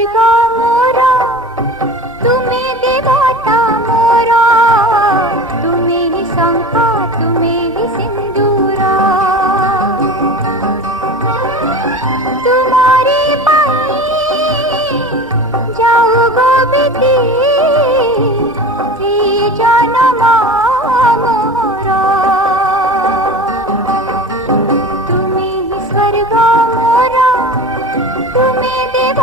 स्वर्ग मोरा तुमे देवता मोरा, तुमे ही शंखा तुमे ही सिंदूरा। तुम्हारी पाई जाऊ गोविती जनमा मोरा। तुमे ही स्वर्ग मोरा तुमे देव